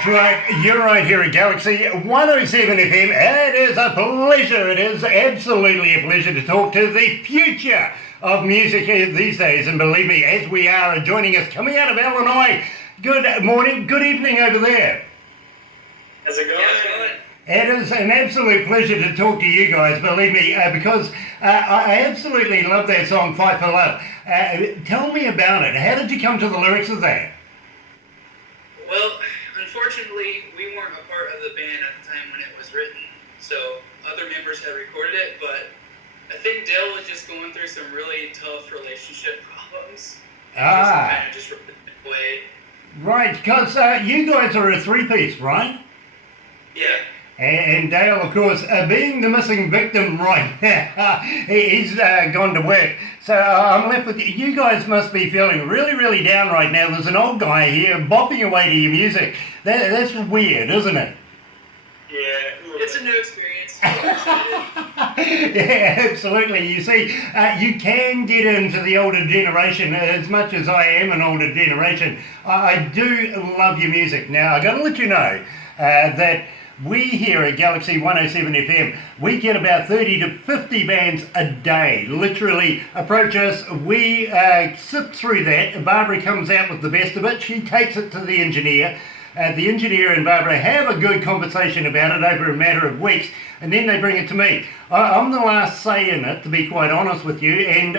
That's right, you're right here at Galaxy 107 FM. It is a pleasure, it is absolutely a pleasure to talk to the future of music these days. And believe me, as we are joining us coming out of Illinois, good morning, good evening over there. How's it going? It is an absolute pleasure to talk to you guys, believe me, because I absolutely love that song, Fight for Love. Tell me about it. How did you come to the lyrics of that? Well, unfortunately, we weren't a part of the band at the time when it was written, so other members had recorded it, but I think Dale was just going through some really tough relationship problems. Kind of just ripped it away. Right, because you guys are a three-piece, right? Yeah. And Dale, of course, being the missing victim right now, he's gone to work. So I'm left with you. You guys must be feeling really, really down right now. There's an old guy here bopping away to your music. That's weird, isn't it? Yeah, it's a new experience. Yeah, absolutely. You see, you can get into the older generation. As much as I am an older generation, I do love your music. Now, I got to let you know that we here at Galaxy 107 FM, we get about 30 to 50 bands a day, literally approach us. We sit through that. Barbara comes out with the best of it. She takes it to the engineer. The engineer and Barbara have a good conversation about it over a matter of weeks, and then they bring it to me. I'm the last say in it, to be quite honest with you, and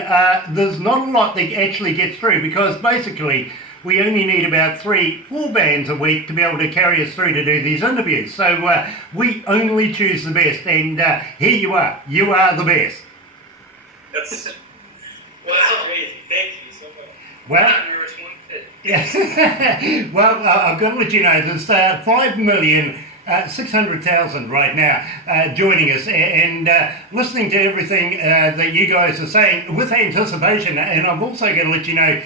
there's not a lot that actually gets through, because basically we only need about 3-4 bands a week to be able to carry us through to do these interviews. So we only choose the best, and here you are. You are the best. That's great. Thank you so much. Well, yeah. Well, I've got to let you know, there's 5,600,000 right now joining us and listening to everything that you guys are saying with anticipation. And I've also got to let you know,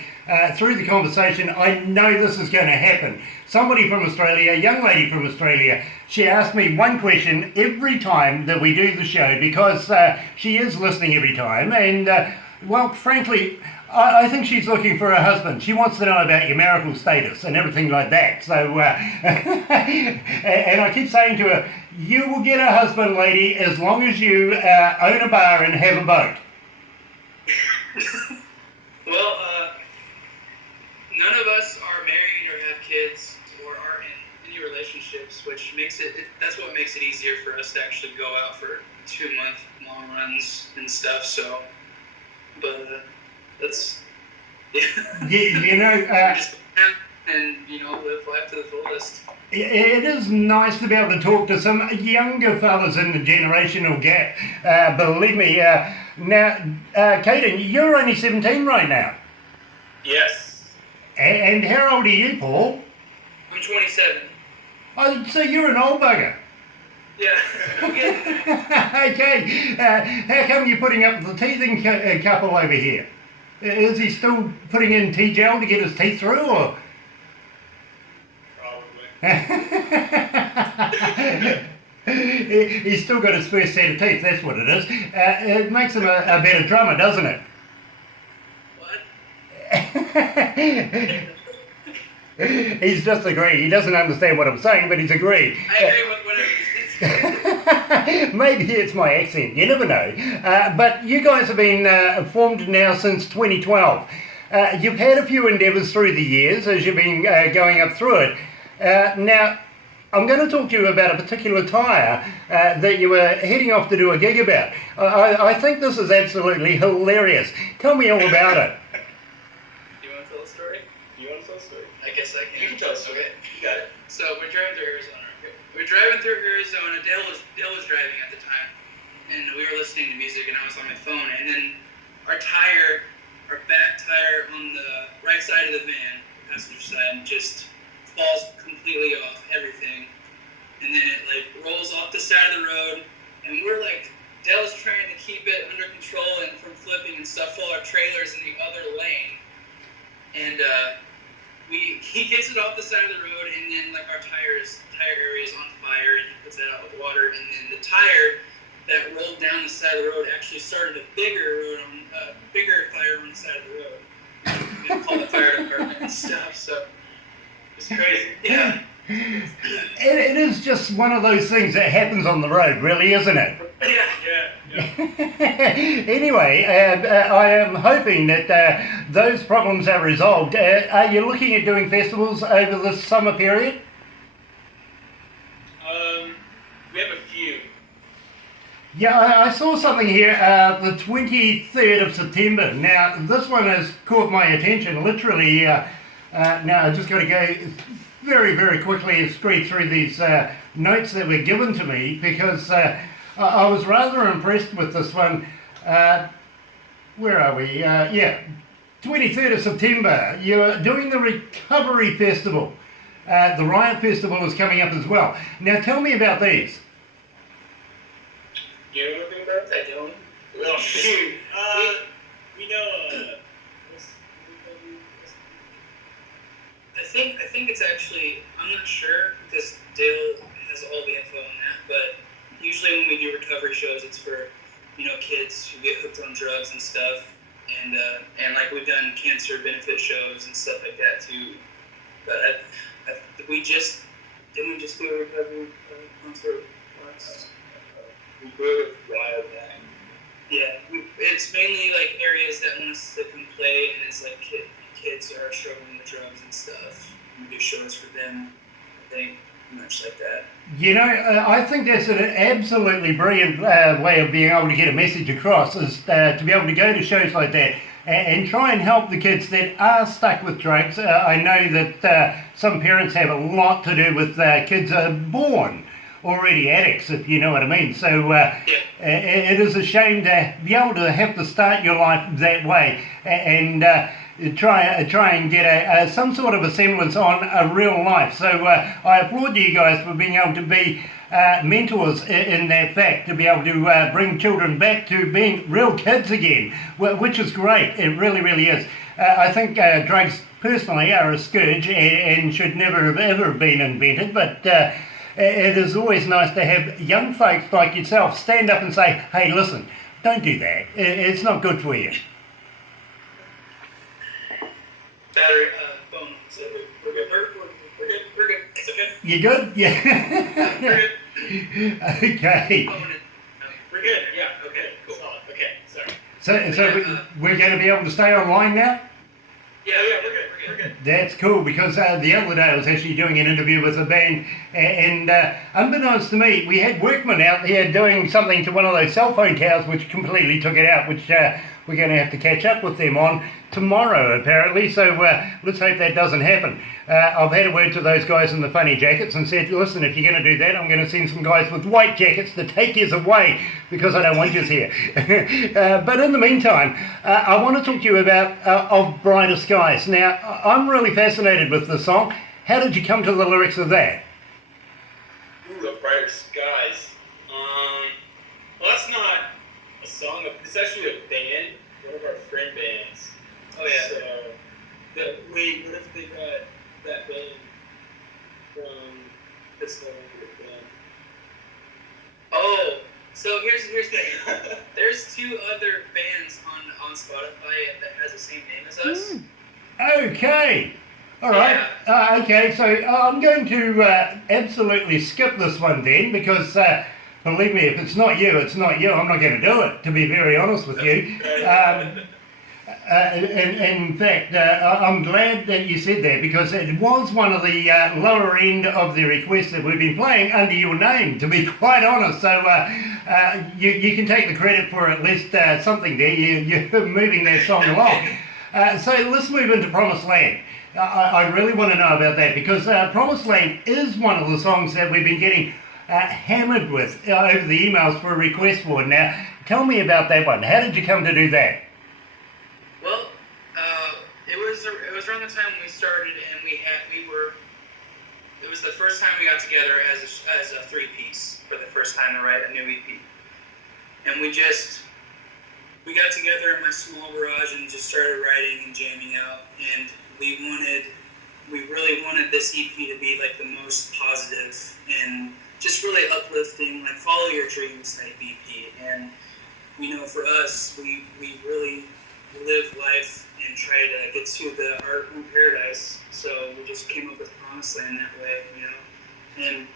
through the conversation, I know this is going to happen. Somebody from Australia, a young lady from Australia, she asked me one question every time that we do the show, because she is listening every time. And, well, frankly, I think she's looking for a husband. She wants to know about your marital status and everything like that. So, and I keep saying to her, you will get a husband, lady, as long as you own a bar and have a boat. Well, none of us are married or have kids or are in any relationships, which makes that's what makes it easier for us to actually go out for 2-month long runs and stuff. So, but that's, yeah. You know, and, live life to the fullest. It is nice to be able to talk to some younger fellas in the generational gap. Believe me. Now, Caden, you're only 17 right now. Yes. And how old are you, Paul? I'm 27. Oh, so you're an old bugger. Yeah. Okay. How come you're putting up the teething couple over here? Is he still putting in tea gel to get his teeth through, or? Probably. He's still got his first set of teeth, that's what it is. It makes him a better drummer, doesn't it? What? He's just agreed. He doesn't understand what I'm saying, but he's agreed. I agree with whatever you think. Maybe it's my accent, you never know. But you guys have been formed now since 2012. You've had a few endeavours through the years as you've been going up through it. Now, I'm going to talk to you about a particular tyre that you were heading off to do a gig about. I think this is absolutely hilarious. Tell me all about it. You want to tell a story? I guess I can. You can tell a story. Okay. You got it. So we're driving through Arizona. Dale was driving at the time, and we were listening to music, and I was on my phone, and then our back tire on the right side of the van, passenger side, just falls completely off everything, and then it rolls off the side of the road, and we're Dale's trying to keep it under control and from flipping and stuff while our trailer's in the other lane, and he gets it off the side of the road, and then our tire area is on fire, and he puts that out with water, and then the tire that rolled down the side of the road actually started a bigger fire on the side of the road. We called the fire department and stuff. So it's crazy. Yeah. It is just one of those things that happens on the road, really, isn't it? Anyway, I am hoping that those problems are resolved. Are you looking at doing festivals over the summer period? We have a few. Yeah, I saw something here, the 23rd of September. Now, this one has caught my attention, literally. Now, I just got to go very, very quickly and screed through these notes that were given to me, because I was rather impressed with this one. Where are we? Yeah, 23rd of September. You're doing the Recovery Festival. The Riot Festival is coming up as well. Now, tell me about these. You know anything about that, Dylan? Well, shoot. We know, I think it's actually, I'm not sure because Dale has all the info on that, but usually when we do recovery shows, it's for, kids who get hooked on drugs and stuff, and like we've done cancer benefit shows and stuff like that too. But didn't we just do a recovery concert once? we go with Wild Bang. Yeah, it's mainly like areas that want us to come play, and it's like kids are struggling with drugs and stuff. We do shows for them, I think, much like that. I think that's an absolutely brilliant way of being able to get a message across, is to be able to go to shows like that and try and help the kids that are stuck with drugs. I know that some parents have a lot to do with kids are born already addicts, if you know what I mean. So it is a shame to be able to have to start your life that way and try and get some sort of a semblance on a real life. So I applaud you guys for being able to be mentors in that fact, to be able to bring children back to being real kids again, which is great. It really, really is. I think drugs personally are a scourge and should never have ever been invented, but it is always nice to have young folks like yourself stand up and say, hey, listen, don't do that. It's not good for you. Battery, phone, so we're good. We're good. It's okay. You good? Yeah. We're good. Okay. We're good. Yeah. Okay. Cool. Okay. Sorry. So we're going to be able to stay online now? Yeah. We're good. We're good. That's cool, because the other day I was actually doing an interview with a band, and unbeknownst to me, we had workmen out there doing something to one of those cell phone towers, which completely took it out, which we're going to have to catch up with them on tomorrow, apparently. So let's hope that doesn't happen. I've had a word to those guys in the funny jackets and said, listen, if you're going to do that, I'm going to send some guys with white jackets to take yous away, because I don't want yous here. But in the meantime, I want to talk to you about Of Brighter Skies. Now, I'm really fascinated with the song. How did you come to the lyrics of that? Ooh, Of Brighter Skies. Well, that's not a song. It's actually a band, one of our friend bands. Oh yeah. So, what if they got that band from this whole band? Oh, so here's the thing. There's two other bands on Spotify that has the same name as us. Okay. All right. Okay, so I'm going to absolutely skip this one then, because believe me, if it's not you, it's not you. I'm not going to do it, to be very honest with you. In fact, I'm glad that you said that, because it was one of the lower end of the requests that we've been playing under your name, to be quite honest. So you can take the credit for at least something there. You're moving that song along. So let's move into Promised Land. I really want to know about that, because Promised Land is one of the songs that we've been getting hammered with over the emails for a request for. Now, tell me about that one. How did you come to do that? Well, it was around the time we started, and it was the first time we got together as a three-piece for the first time to write a new EP. And we got together in my small garage and just started writing and jamming out, and we really wanted this EP to be like the most positive and just really uplifting, like follow your dreams type EP. And for us, we really live life and try to get to our own paradise. So we just came up with Promised Land that way, and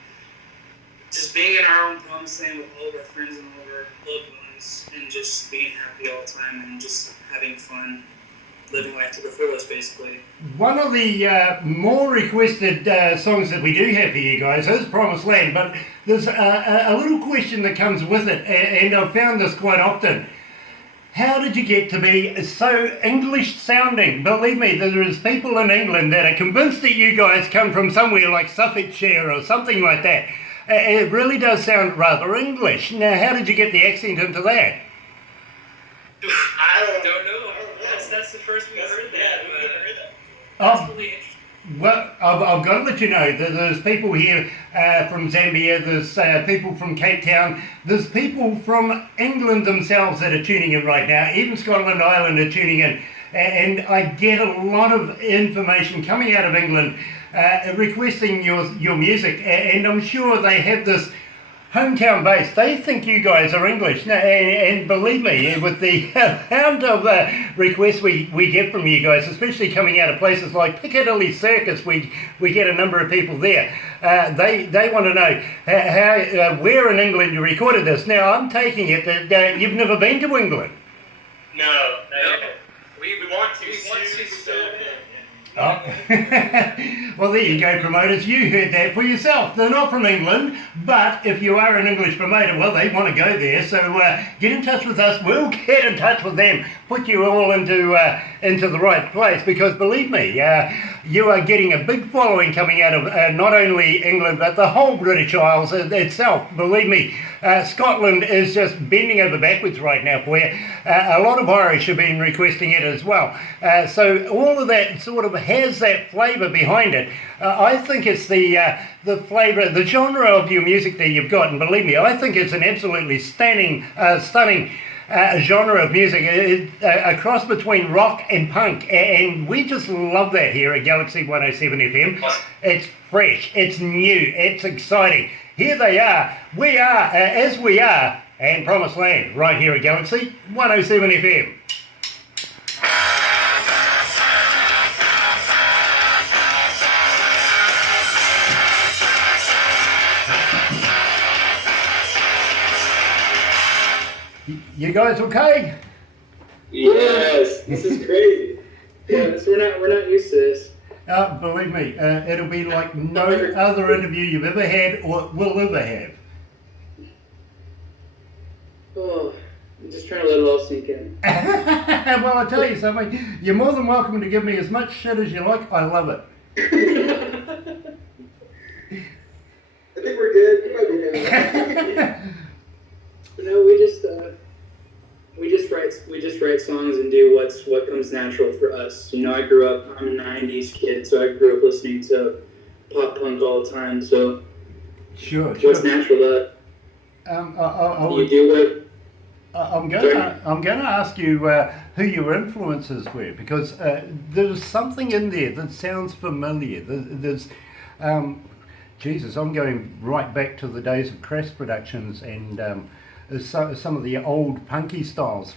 just being in our own promised land with all of our friends and all of our loved ones, and just being happy all the time and just having fun, living life to the fullest, basically. One of the more requested songs that we do have for you guys is Promised Land, but there's a little question that comes with it, and I've found this quite often. How did you get to be so English sounding? Believe me, there is people in England that are convinced that you guys come from somewhere like Suffolkshire or something like that. It really does sound rather English. Now, how did you get the accent into that? I Don't know. That's the first we've heard that. We never heard that. That's Oh, really interesting. well, I've got to let you know that there's people here from Zambia, there's people from Cape Town, there's people from England themselves that are tuning in right now, even Scotland Island are tuning in, and I get a lot of information coming out of England requesting your music, and I'm sure they have this hometown base. They think you guys are English. Now, and believe me, with the amount of requests we get from you guys, especially coming out of places like Piccadilly Circus, we get a number of people there. They want to know how where in England you recorded this. Now, I'm taking it that you've never been to England. No. We want to so bad. Oh. Well, there you go, promoters. You heard that for yourself. They're not from England, but if you are an English promoter, well, they want to go there. So get in touch with us. We'll get in touch with them. Put you all into the right place, because believe me, you are getting a big following coming out of not only England but the whole British Isles itself. Believe me, Scotland is just bending over backwards right now for you. A lot of Irish have been requesting it as well. So all of that sort of has that flavour behind it. I think it's the flavour, the genre of your music that you've got, and believe me, I think it's an absolutely stunning genre of music, a cross between rock and punk, and we just love that here at Galaxy 107 FM. It's fresh, it's new, it's exciting. Here they are, we are, as we are, and Promised Land, right here at Galaxy 107 FM. You guys okay? Yes, this is crazy. Yeah, so we're not used to this. Believe me, it'll be like no other interview you've ever had or will ever have. Oh, I'm just trying to let it all sink in. Well, I'll tell you something. You're more than welcome to give me as much shit as you like. I love it. I think we're good. We might be good. You know, we just write songs and do what comes natural for us. You know, I'm a '90s kid, so I grew up listening to pop punk all the time. So Sure. what's natural to you do what? I'm gonna ask you who your influences were, because there's something in there that sounds familiar. There's Jesus, I'm going right back to the days of Crass Productions and some of the old punky styles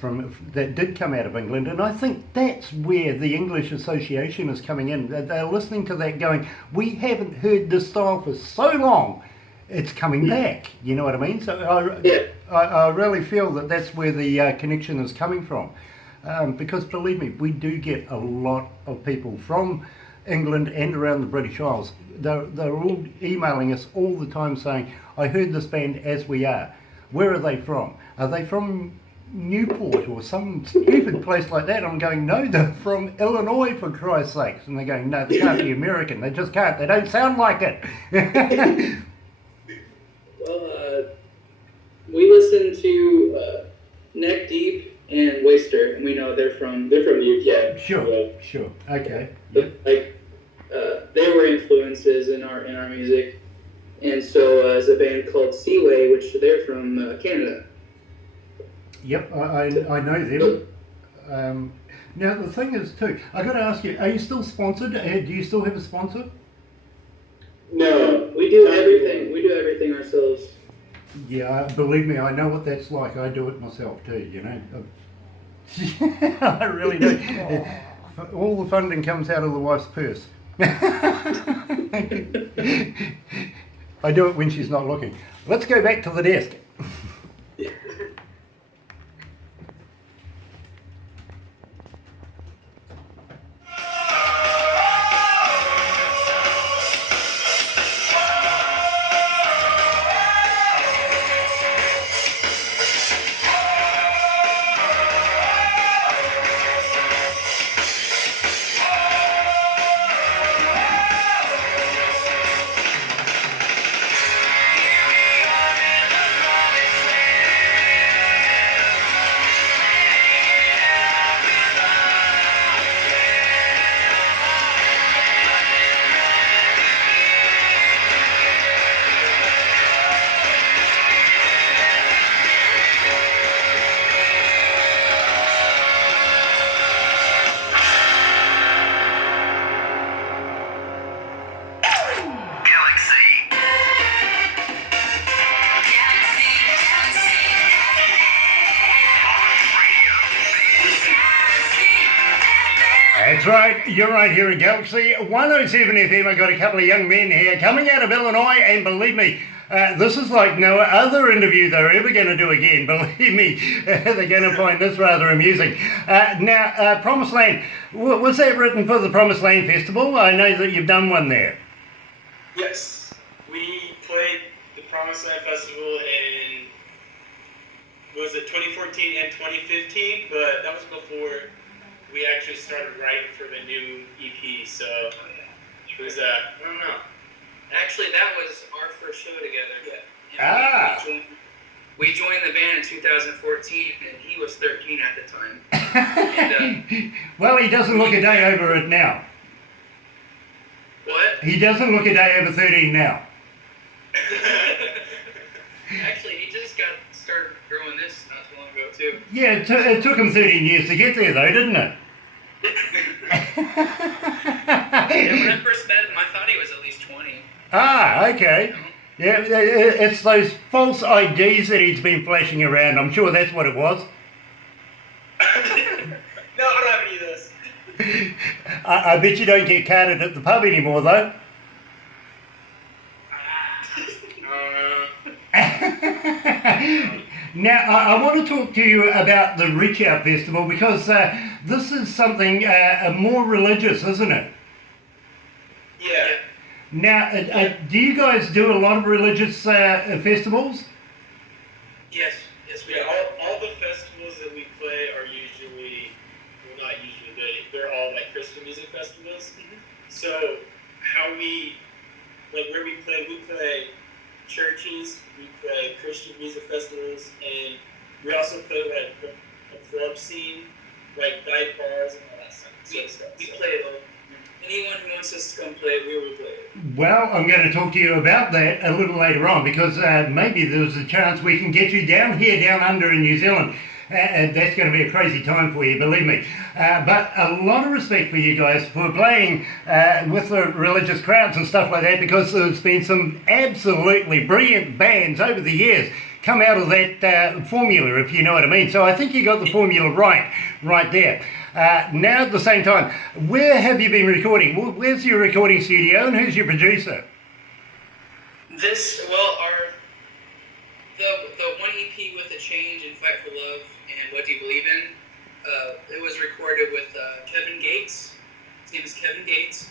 that did come out of England, and I think that's where the English Association is coming in. They're listening to that going, we haven't heard this style for so long, it's coming back, you know what I mean? So I really feel that that's where the connection is coming from, because believe me, we do get a lot of people from England and around the British Isles. They're all emailing us all the time saying, I heard this band As We Are. Where are they from? Are they from Newport or some stupid place like that? I'm going, no, they're from Illinois, for Christ's sakes. And they're going, no, they can't be American. They just can't. They don't sound like it. Well, we listen to Neck Deep and Waster, and we know they're from the UK. Sure. Okay. Like they were influences in our music. And so there's a band called Seaway, which they're from Canada. Yep, I know them. Now the thing is too, I got to ask you, are you still sponsored? Do you still have a sponsor? No, we do everything. We do everything ourselves. Yeah, believe me, I know what that's like. I do it myself too, you know. I really do. All the funding comes out of the wife's purse. I do it when she's not looking. Let's go back to the desk. That's right, you're right here at Galaxy 107 FM. I've got a couple of young men here coming out of Illinois, and believe me, this is like no other interview they're ever going to do again. Believe me, they're going to find this rather amusing. Now, Promised Land, was that written for the Promised Land Festival? I know that you've done one there. Yes, we played the Promised Land Festival in, was it 2014 and 2015? But that was before we actually started writing for the new EP, so it was, I don't know. Actually, that was our first show together. Yeah. And we joined the band in 2014, and he was 13 at the time. And, well, he doesn't look a day over it now. what? He doesn't look a day over 13 now. Actually, he just got started growing this not too long ago, too. Yeah, it took him 13 years to get there, though, didn't it? Yeah, when I first met him, I thought he was at least 20. Ah, okay. Yeah, it's those false IDs that he's been flashing around. I'm sure that's what it was. No, I don't have any of this. I bet you don't get carded at the pub anymore, though. Now, I want to talk to you about the Reach Out Festival because this is something more religious, isn't it? Yeah. Now, do you guys do a lot of religious festivals? Yes, we Yeah, are. all the festivals that we play are usually, well, not usually, but they're all like Christian music festivals. So how we, like where we play churches, we play Christian music festivals, and we also play like a club scene, like dive bars and all that stuff. We play it all. Anyone who wants us to come play it, we will play it. Well, I'm going to talk to you about that a little later on because maybe there's a chance we can get you down here, down under in New Zealand. That's going to be a crazy time for you, believe me. But a lot of respect for you guys for playing with the religious crowds and stuff like that because there's been some absolutely brilliant bands over the years come out of that formula, if you know what I mean. So I think you got the formula right there. Now at the same time, where have you been recording? Where's your recording studio and who's your producer? The one EP with The Change and Fight for Love and What Do You Believe In, it was recorded with Kevin Gates. His name is Kevin Gates.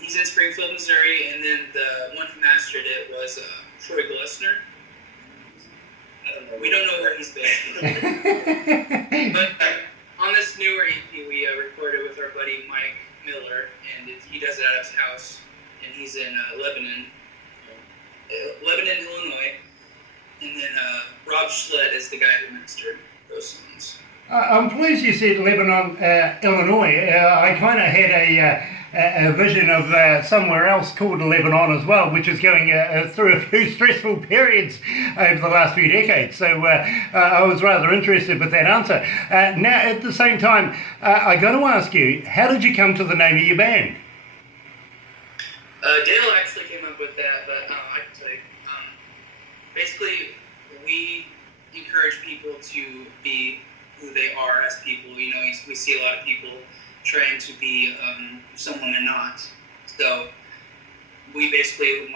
He's in Springfield, Missouri, and then the one who mastered it was Troy Glessner. We don't know where he's been. But on this newer EP, we recorded with our buddy Mike Miller, and he does it at his house, and he's in Lebanon, Illinois. And then Rob Schlett is the guy who mastered those songs. I'm pleased you said Lebanon, Illinois. I kind of had a vision of somewhere else called Lebanon as well, which is going through a few stressful periods over the last few decades. So I was rather interested with that answer. Now, at the same time, I got to ask you, how did you come to the name of your band? Dale actually came up with that, but I can tell you. Basically, we encourage people to be who they are as people. You know, we see a lot of people trying to be someone they're not. So we basically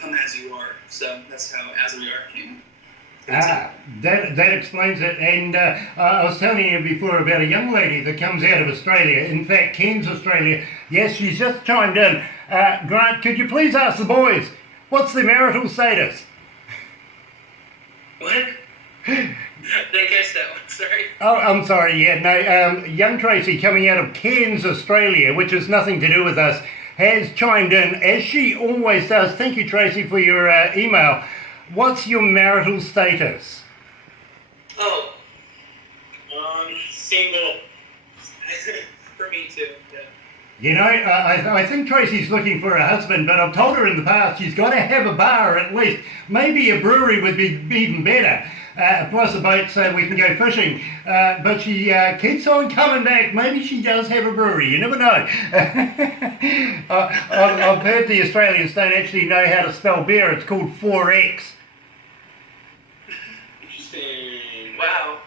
come as you are. So that's how As We Are came. That explains it. And I was telling you before about a young lady that comes out of Australia, in fact, Cairns, Australia. Yes, she's just chimed in. Grant, could you please ask the boys, what's their marital status? What? Didn't catch that one, sorry. Oh, I'm sorry, yeah, no, young Tracy coming out of Cairns, Australia, which has nothing to do with us, has chimed in, as she always does. Thank you, Tracy, for your email. What's your marital status? Oh, Single. for me too, yeah. You know, I think Tracy's looking for a husband, but I've told her in the past she's got to have a bar at least. Maybe a brewery would be even better, plus a boat so we can go fishing. But she keeps on coming back. Maybe she does have a brewery, you never know. I've heard the Australians don't actually know how to spell beer. It's called 4X. Interesting. Wow.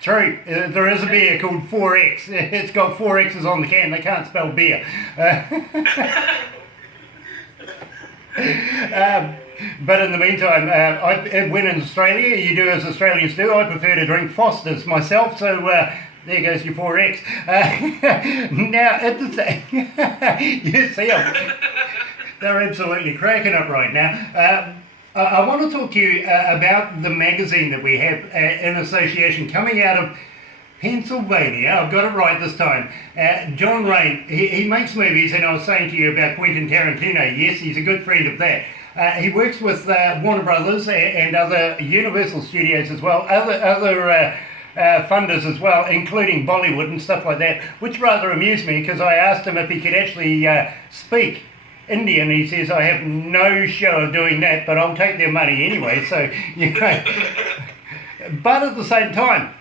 True, there is a beer called 4X. It's got 4 X's on the can. They can't spell beer. But in the meantime, when in Australia, you do as Australians do. I prefer to drink Foster's myself, so there goes your 4X. Now, at the you see, they're absolutely cracking up right now. I want to talk to you about the magazine that we have in association coming out of Pennsylvania. I've got it right this time. John Rain, he makes movies, and I was saying to you about Quentin Tarantino. Yes, he's a good friend of that. He works with Warner Brothers and other Universal Studios as well, other funders as well, including Bollywood and stuff like that, which rather amused me because I asked him if he could actually speak Indian. He says, I have no show of doing that, but I'll take their money anyway, so, you know. But at the same time,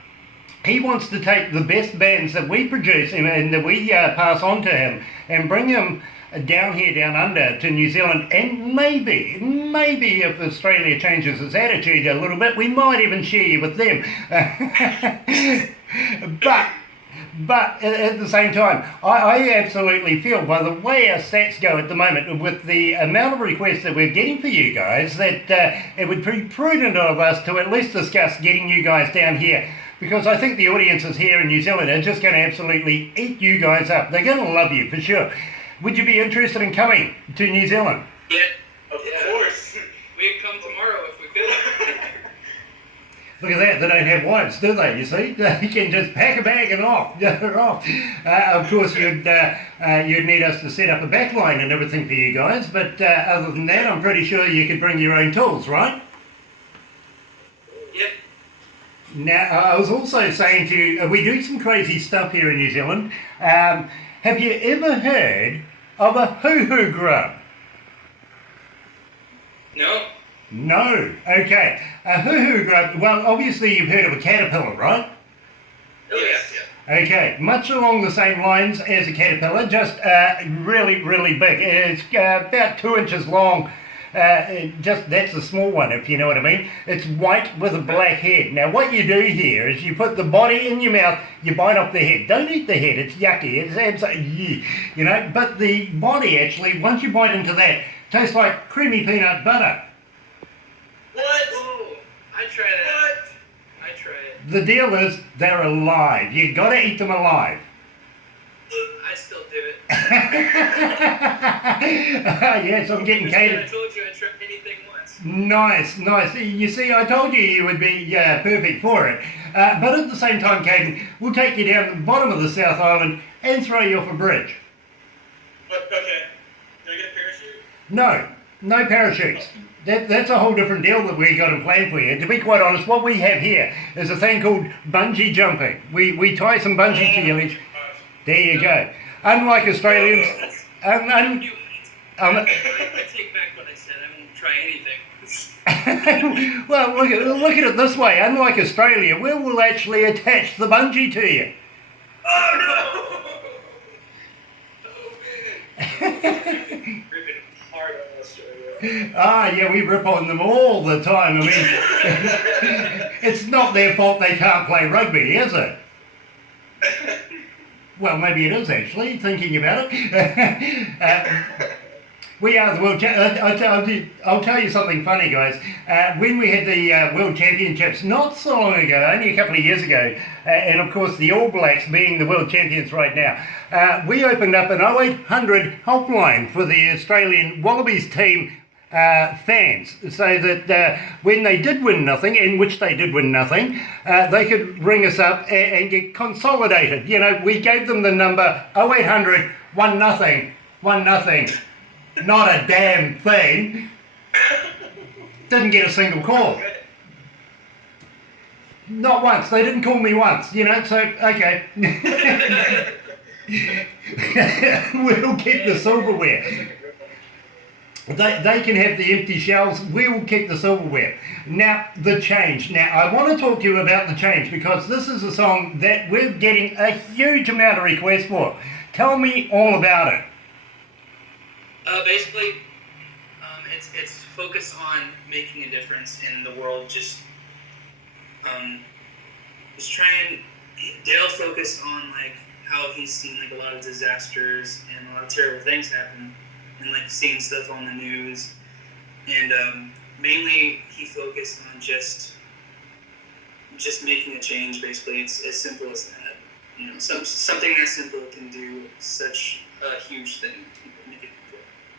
he wants to take the best bands that we produce and that we pass on to him and bring them down here, down under to New Zealand, and maybe if Australia changes its attitude a little bit, we might even share you with them. But at the same time, I absolutely feel, by the way our stats go at the moment, with the amount of requests that we're getting for you guys, that it would be prudent of us to at least discuss getting you guys down here, because I think the audiences here in New Zealand are just going to absolutely eat you guys up. They're going to love you, for sure. Would you be interested in coming to New Zealand? Yeah, Of course. we'd come tomorrow if we could. Look at that, they don't have wives, do they, you see? You can just pack a bag and off. Of course, you'd need us to set up a backline and everything for you guys, but other than that, I'm pretty sure you could bring your own tools, right? Yep. Now, I was also saying to you, we do some crazy stuff here in New Zealand. Have you ever heard of a hoo-hoo grub? No. No. Okay. A hoo-hoo grub, well, obviously you've heard of a caterpillar, right? Oh, yeah. Okay, much along the same lines as a caterpillar, just really, really big. It's about 2 inches long. That's a small one, if you know what I mean. It's white with a black head. Now, what you do here is you put the body in your mouth, you bite off the head. Don't eat the head, it's yucky. It's absolutely, you know, but the body actually, once you bite into that, tastes like creamy peanut butter. What? Whoa, I try that. What? I try it. The deal is, they're alive. You gotta eat them alive. I still do it. Yes, I'm getting I catered. told you I'd try anything once. Nice. You see, I told you would be perfect for it. But at the same time, Caden, we'll take you down to the bottom of the South Island and throw you off a bridge. What? Okay. Do I get a parachute? No parachutes. That's a whole different deal that we got in plan for you. To be quite honest, what we have here is a thing called bungee jumping. We tie some bungee to your legs. There you go. Unlike Australians, I take back what I said. I won't try anything. well, look at it this way. Unlike Australia, we will actually attach the bungee to you. Oh no! Ripping hard on Australia. Yeah, we rip on them all the time. I mean, it's not their fault they can't play rugby, is it? Well, maybe it is actually, thinking about it. We are the world. I'll tell you something funny, guys. When we had the World Championships not so long ago, only a couple of years ago, and of course the All Blacks being the world champions right now, we opened up an 0800 helpline for the Australian Wallabies team fans, so that when they did win nothing, in which they did win nothing, they could ring us up and get consolidated. You know, we gave them the number 0800 1-0, 1-0. Not a damn thing. Didn't get a single call. Not once. They didn't call me once, you know, so, okay. We'll keep the silverware. They can have the empty shells. We will keep the silverware. Now, the change. Now, I want to talk to you about the change because this is a song that we're getting a huge amount of requests for. Tell me all about it. Basically, it's focused on making a difference in the world. Just trying. Dale focused on like how he's seen like a lot of disasters and a lot of terrible things happen, and like seeing stuff on the news. And mainly, he focused on just making a change. Basically, it's as simple as that. You know, something that simple can do such a huge thing.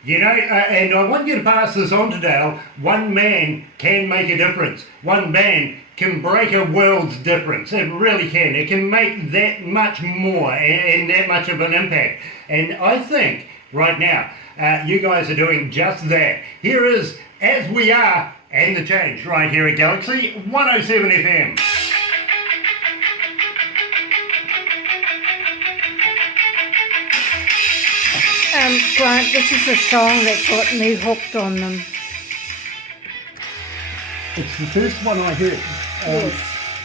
You know, and I want you to pass this on to Dale. One man can make a difference. One band can break a world's difference. It really can. It can make that much more and that much of an impact. And I think right now, you guys are doing just that. Here is As We Are and the Change right here at Galaxy 107 FM. Grant, this is a song that got me hooked on them. It's the first one I heard. Yes.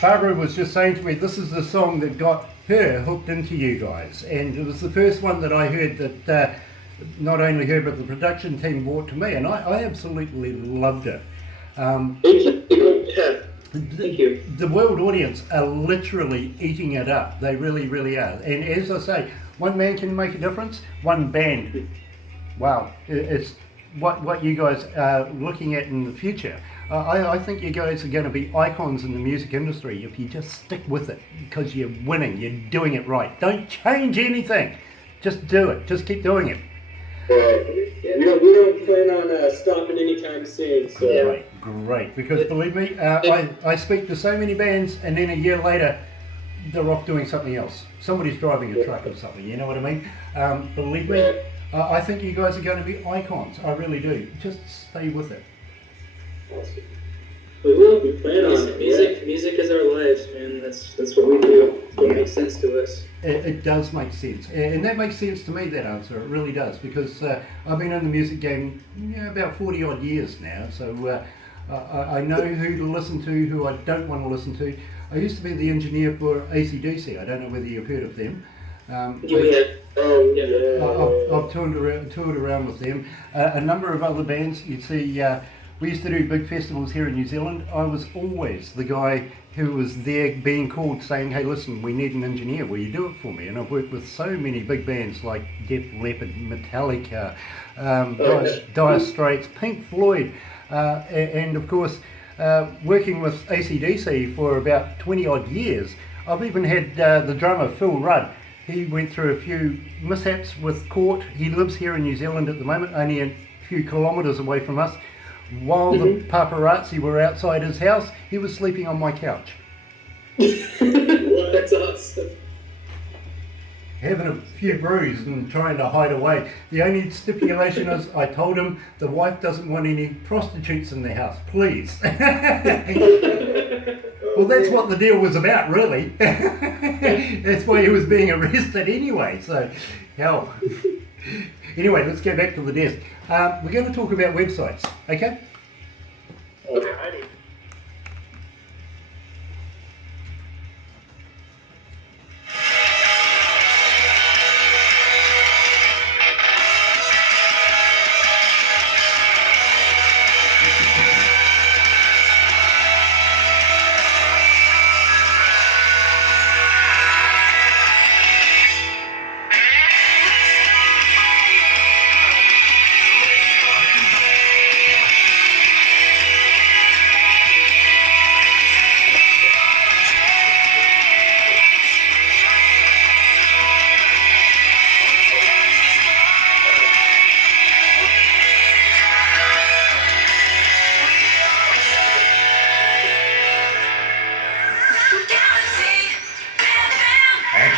Barbara was just saying to me, this is the song that got her hooked into you guys. And it was the first one that I heard that not only her, but the production team brought to me. And I absolutely loved it. Thank you. Yeah. Thank you. The world audience are literally eating it up. They really, really are. And as I say, one man can make a difference, one band. Wow, it's what you guys are looking at in the future. I think you guys are going to be icons in the music industry if you just stick with it, because you're winning, you're doing it right. Don't change anything. Just do it. Just keep doing it. We don't plan on stopping anytime soon. So. Great. Because believe me, I speak to so many bands, and then a year later, they're off doing something else. Somebody's driving a truck or something, you know what I mean? Believe me, I think you guys are going to be icons. I really do. Just stay with it. Awesome. We will. We plan on it. Music is our lives, man. That's what we do. It's what makes sense to us. It does make sense, and that makes sense to me. That answer, it really does, because I've been in the music game about 40 odd years now. So I know who to listen to, who I don't want to listen to. I used to be the engineer for AC/DC. I don't know whether you've heard of them. I've toured around with them. A number of other bands. You'd see, we used to do big festivals here in New Zealand. I was always the guy who was there being called, saying, hey, listen, we need an engineer. Will you do it for me? And I've worked with so many big bands like Def Leppard, Metallica, Dire Straits, Pink Floyd, and of course, working with AC/DC for about 20 odd years. I've even had the drummer Phil Rudd. He went through a few mishaps with court. He lives here in New Zealand at the moment, only a few kilometres away from us. While the paparazzi were outside his house, he was sleeping on my couch. That's awesome. Having a few brews and trying to hide away. The only stipulation is I told him the wife doesn't want any prostitutes in the house, please. Well, that's what the deal was about, really. That's why he was being arrested anyway, so hell. Anyway, let's go back to the desk. We're going to talk about websites, okay? Okay.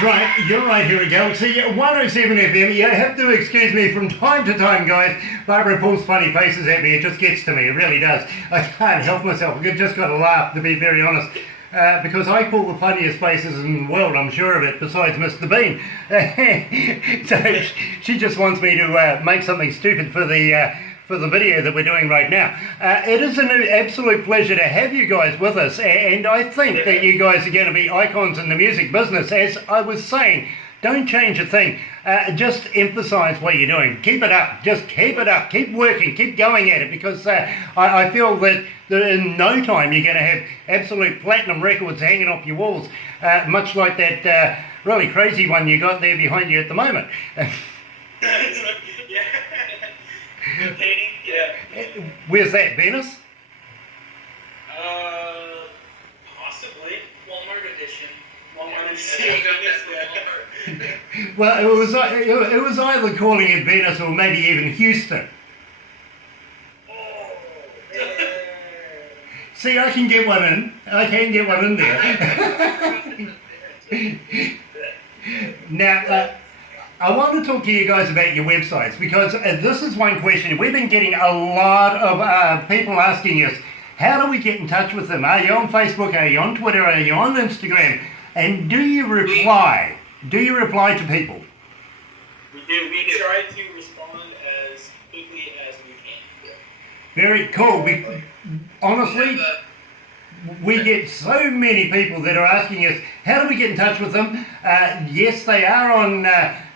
That's right, you're right here at Galaxy 107 FM. You have to excuse me from time to time, guys. Barbara pulls funny faces at me. It just gets to me, it really does. I can't help myself. I've just got to laugh, to be very honest. Because I pull the funniest faces in the world, I'm sure of it, besides Mr. Bean. So she just wants me to make something stupid for the video that we're doing right now. It is an absolute pleasure to have you guys with us, and I think that you guys are going to be icons in the music business. As I was saying, don't change a thing. Just emphasize what you're doing. Keep it up. Just keep it up. Keep working. Keep going at it, because I feel that in no time you're going to have absolute platinum records hanging off your walls, much like that really crazy one you got there behind you at the moment. Yeah. Painting, yeah. Where's that, Venus? Possibly. Walmart edition. Walmart Still got that from edition. Walmart. Well, it was either calling it Venus or maybe even Houston. Oh, man. See, I can get one in. I can get one in there. Now, I want to talk to you guys about your websites, because this is one question. We've been getting a lot of people asking us, how do we get in touch with them? Are you on Facebook? Are you on Twitter? Are you on Instagram? And do you reply? Do you reply to people? We do. We try to respond as quickly as we can. Very cool. Honestly, we get so many people that are asking us, how do we get in touch with them? Yes, they are on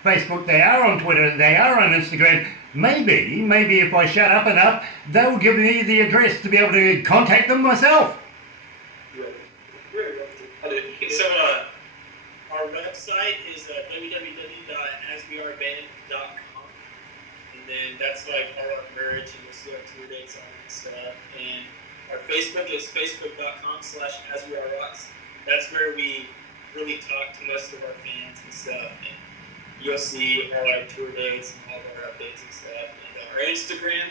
Facebook, they are on Twitter, they are on Instagram. Maybe if I shut up enough, they'll give me the address to be able to contact them myself. So, our website is www.asweareband.com, and then that's like all our merch, and you'll see our tour dates on it and stuff. And our Facebook is facebook.com/aswearerocks. That's where we really talk to most of our fans and stuff. And you'll see all our tour dates and all of our updates and stuff. And our Instagram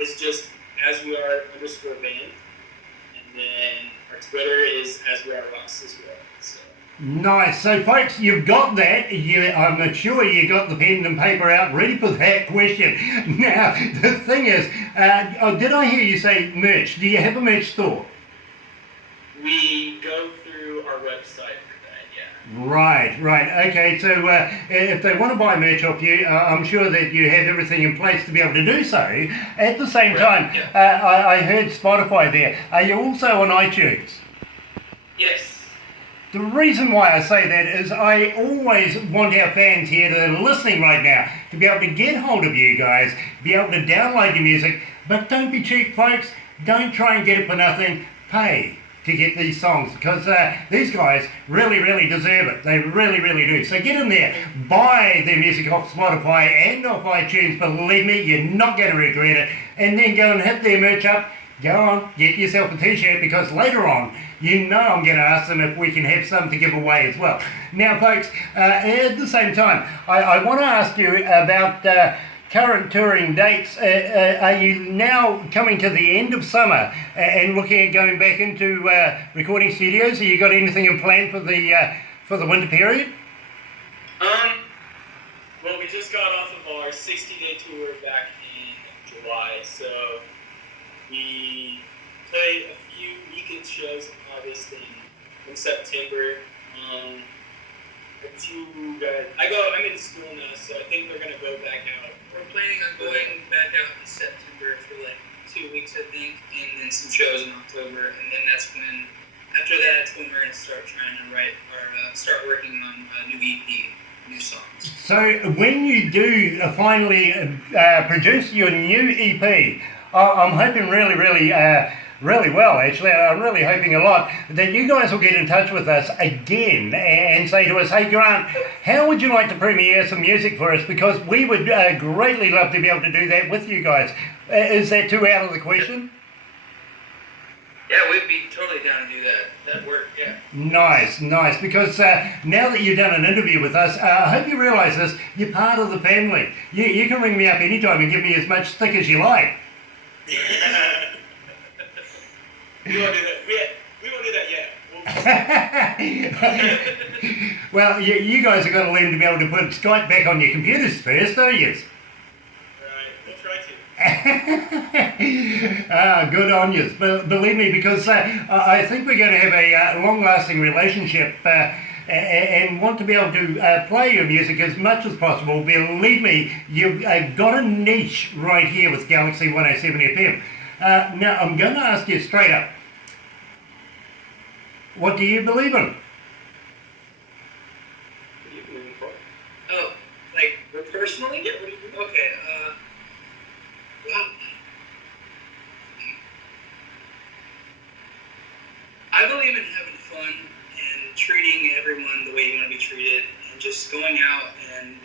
is just asweare_band. And then our Twitter is aswearerocks as well. So. Nice. So, folks, you've got that. I'm sure you got the pen and paper out ready for that question. Now, the thing is, did I hear you say merch? Do you have a merch store? We go through our website for that, yeah. Right. Okay, so if they want to buy merch off you, I'm sure that you have everything in place to be able to do so. At the same time, I heard Spotify there. Are you also on iTunes? Yes. The reason why I say that is I always want our fans here that are listening right now to be able to get hold of you guys, be able to download your music, but don't be cheap, folks. Don't try and get it for nothing. Pay to get these songs, because these guys really deserve it. They really do. So get in there, buy their music off Spotify and off iTunes. Believe me, you're not going to regret it. And then go and hit their merch up. Go on, get yourself a t-shirt, because later on, you know I'm going to ask them if we can have some to give away as well. Now, folks, at the same time, I want to ask you about current touring dates. Are you now coming to the end of summer and looking at going back into recording studios? Have you got anything in plan for the winter period? Well, we just got off of our 60-day tour back in July, so we played a few weekend shows in August and in September. I'm in school now, so I think we're gonna go back out. We're planning on going back out in September for like 2 weeks, I think, and then some shows in October, and then after that's when we're gonna start trying to start working on a new EP, new songs. So when you do finally produce your new EP, I'm hoping really well, actually. I'm really hoping a lot that you guys will get in touch with us again and say to us, hey Grant, how would you like to premiere some music for us? Because we would greatly love to be able to do that with you guys. Is that too out of the question? Yeah, we'd be totally down to do that work, yeah. Nice, because now that you've done an interview with us, I hope you realise this, you're part of the family. You can ring me up anytime and give me as much stick as you like. We won't do that. We won't do that yet. Well, you guys are going to learn to be able to put Skype back on your computers first, don't you? Right, we'll try to. Good on you. Believe me, because I think we're going to have a long-lasting relationship and want to be able to play your music as much as possible. Believe me, you've got a niche right here with Galaxy 107 FM. Now, I'm going to ask you straight up, what do you believe in? Oh, like personally? Yeah, what do you think? Okay, well, I believe in having fun and treating everyone the way you want to be treated, and just going out and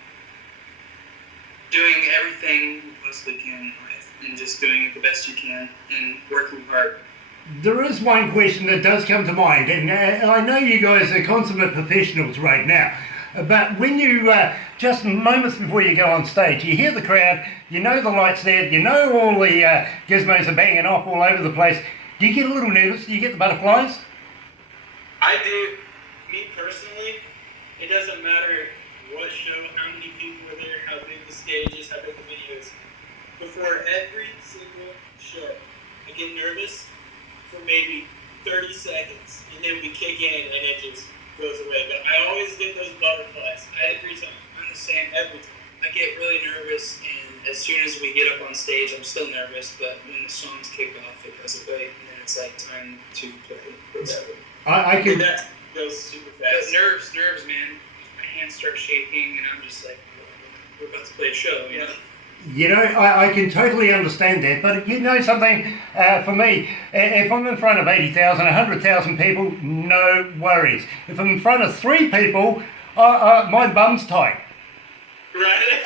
doing everything you possibly can in life, and just doing it the best you can, and working hard. There is one question that does come to mind, and I know you guys are consummate professionals right now, but when you, just moments before you go on stage, you hear the crowd, you know the lights there, you know all the gizmos are banging off all over the place, do you get a little nervous? Do you get the butterflies? I do. Me personally, it doesn't matter what show, how many people are there, how big the stage is, how big the video is. Before every single show, I get nervous for maybe 30 seconds, and then we kick in, and it just goes away. But I always get those butterflies every time. I'm the same. Every time. I get really nervous, and as soon as we get up on stage, I'm still nervous, but when the songs kick off, it goes away, and then it's like time to play. I And can... that goes super But fast. nerves, man. My hands start shaking, and I'm just like, we're about to play a show, you know? You know, I can totally understand that, but you know something, for me, if I'm in front of 80,000, 100,000 people, no worries. If I'm in front of 3 people, my bum's tight. Right.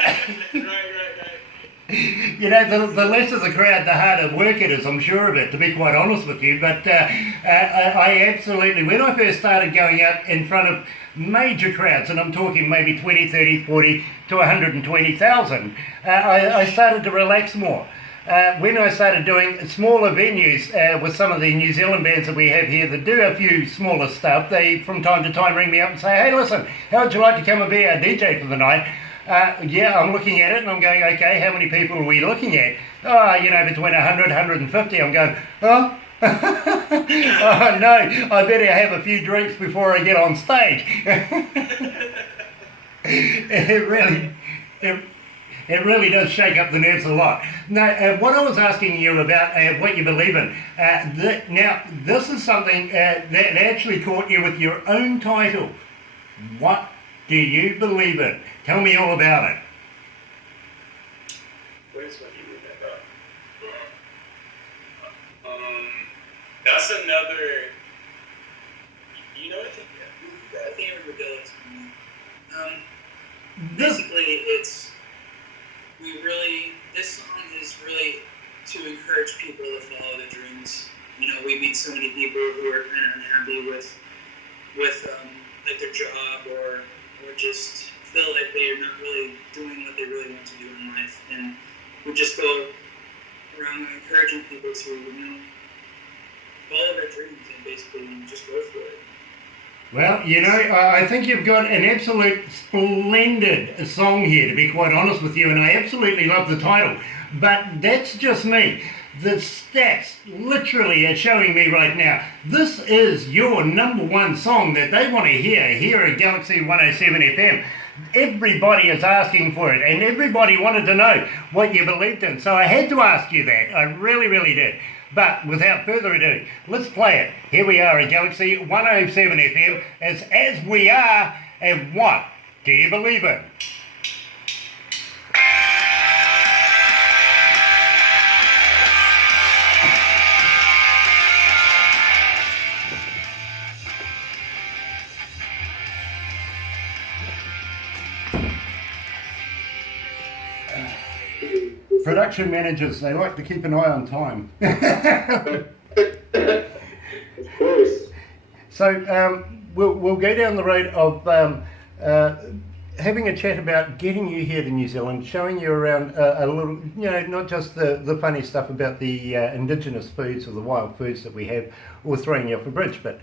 You know, the less of the crowd, the harder work it is, I'm sure of it, to be quite honest with you. But I absolutely, when I first started going out in front of major crowds, and I'm talking maybe 20, 30, 40 to 120,000, I started to relax more. When I started doing smaller venues with some of the New Zealand bands that we have here that do a few smaller stuff, they from time to time ring me up and say, hey, listen, how would you like to come and be our DJ for the night? Yeah, I'm looking at it and I'm going, okay, how many people are we looking at? Oh, you know, between 100, 150. I'm going, oh, oh no, I better have a few drinks before I get on stage. It really does shake up the nerves a lot. Now, what I was asking you about, what you believe in, now, this is something that actually caught you with your own title. What do you believe in? Tell me all about it. Where's what you read that about? That's another. You know what? I think I remember Dylan's. This, Basically, this song is really to encourage people to follow their dreams. You know, we meet so many people who are kind of unhappy with like their job or just feel like they're not really doing what they really want to do in life, and we just go around encouraging people to, you know, follow their dreams and basically just go for it. well, you know, I think you've got an absolute splendid song here, to be quite honest with you, and I absolutely love the title. But that's just me. The stats literally are showing me right now, this is your #1 song that they want to hear here at Galaxy 107 FM. Everybody is asking for it, and everybody wanted to know what you believed in. So I had to ask you that. I really, really did. But without further ado, let's play it. Here we are at Galaxy 107 FM. It's As We Are, and what do you believe in? Production managers, they like to keep an eye on time. Of course. So we'll go down the road of having a chat about getting you here to New Zealand, showing you around a little, not just the funny stuff about the indigenous foods or the wild foods that we have, or throwing you off a bridge, but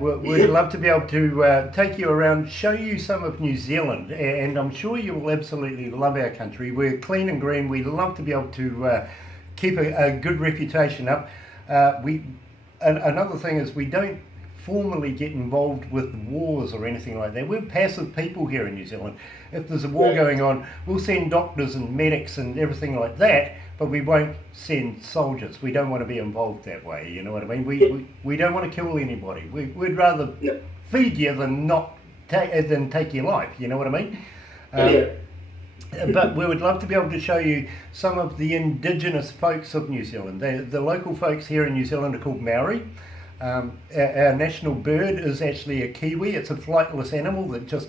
we'd love to be able to take you around, show you some of New Zealand, and I'm sure you will absolutely love our country. We're clean and green. We love to be able to keep a good reputation up. Another thing is we don't formally get involved with wars or anything like that. We're passive people here in New Zealand. If there's a war going on, we'll send doctors and medics and everything like that, but we won't send soldiers. We don't want to be involved that way, you know what I mean? We don't want to kill anybody. We'd rather feed you than take your life, you know what I mean? But we would love to be able to show you some of the indigenous folks of New Zealand. The local folks here in New Zealand are called Maori. Our national bird is actually a kiwi. It's a flightless animal that just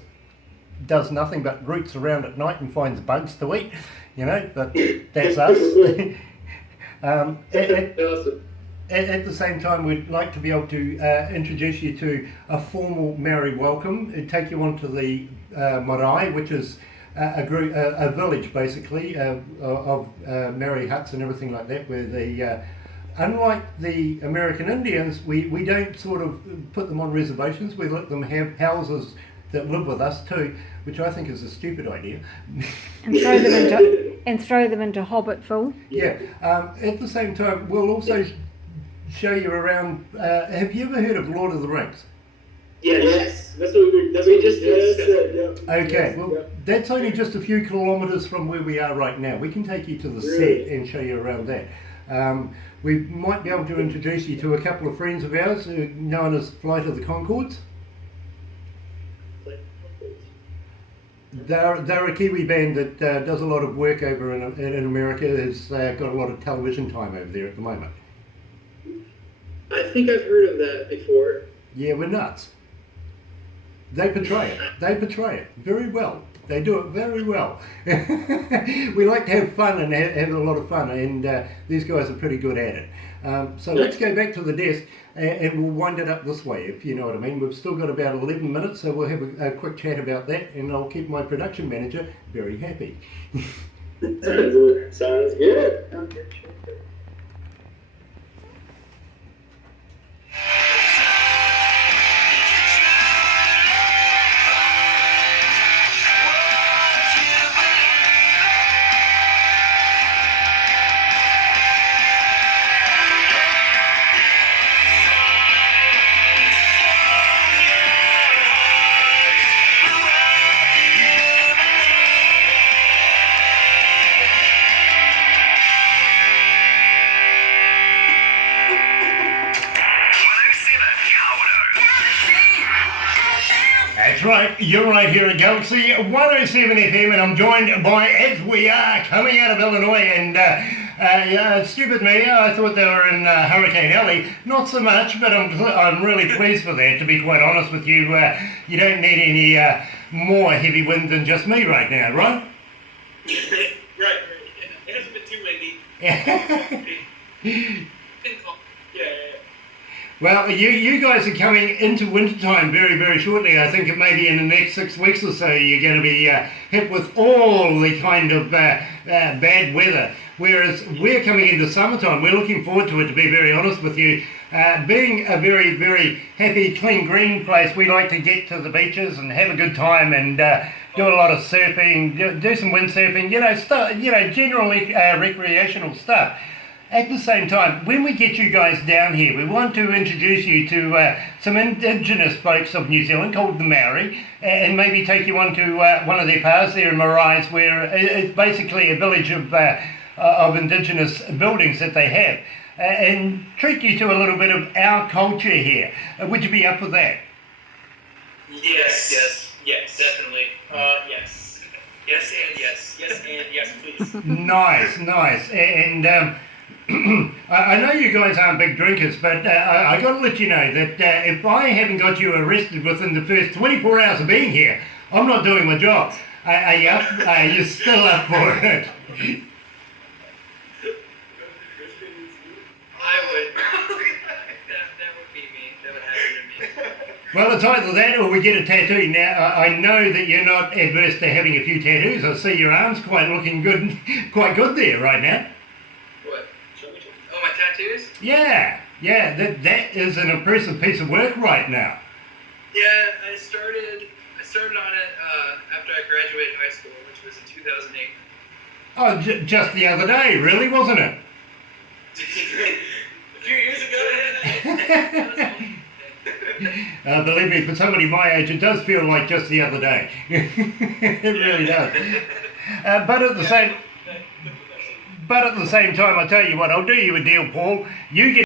does nothing but roots around at night and finds bugs to eat, but that's us. At the same time, we'd like to be able to introduce you to a formal Maori welcome and take you on to the marae, which is a village basically of Maori huts and everything like that, where the unlike the American Indians, we don't sort of put them on reservations. We let them have houses that live with us too, which I think is a stupid idea. And throw them into Hobbitville. Yeah. At the same time, we'll also show you around. Have you ever heard of Lord of the Rings? Yes. That's what we just discussed. Okay. Well, that's only just a few kilometres from where we are right now. We can take you to the set and show you around that. We might be able to introduce you to a couple of friends of ours known as Flight of the Conchords. They're a Kiwi band that does a lot of work over in America. Has got a lot of television time over there at the moment. I think I've heard of that before. Yeah, we're nuts. They portray it. They portray it very well. They do it very well. We like to have fun and have a lot of fun, and these guys are pretty good at it. So let's go back to the desk and we'll wind it up this way, if you know what I mean. We've still got about 11 minutes, so we'll have a quick chat about that, and I'll keep my production manager very happy. Sounds good. That's right, you're right here at Galaxy 107 FM, and I'm joined by, as we are coming out of Illinois, and stupid me, I thought they were in Hurricane Alley. Not so much, but I'm really pleased for that, to be quite honest with you. You don't need any more heavy wind than just me right now, right? Right. It hasn't been too windy. Yeah. Well, you guys are coming into wintertime very, very shortly. I think it may be in the next 6 weeks or so you're going to be hit with all the kind of bad weather. Whereas we're coming into summertime. We're looking forward to it, to be very honest with you. Being a very, very happy, clean, green place, we like to get to the beaches and have a good time and do a lot of surfing, do some windsurfing, generally recreational stuff. At the same time, when we get you guys down here, we want to introduce you to some indigenous folks of New Zealand called the Maori, and maybe take you on to one of their paths there in Marais, where it's basically a village of indigenous buildings that they have, and treat you to a little bit of our culture here. Would you be up for that? Yes, definitely. Yes. Yes, and yes, please. Nice. And I know you guys aren't big drinkers, but I got to let you know that if I haven't got you arrested within the first 24 hours of being here, I'm not doing my job. Are you up? Are you still up for it? I would. that would be me. That would happen to me. Well, it's either that or we get a tattoo. Now, I know that you're not adverse to having a few tattoos. I see your arms quite looking good, quite good there right now. What? Oh, my tattoos? Yeah, that is an impressive piece of work right now. Yeah, I started on it after I graduated high school, which was in 2008. Oh, just the other day, really, wasn't it? A few years ago. Believe me, for somebody my age, it does feel like just the other day. It really does. But at the same time, I tell you what, I'll do you a deal, Paul. You get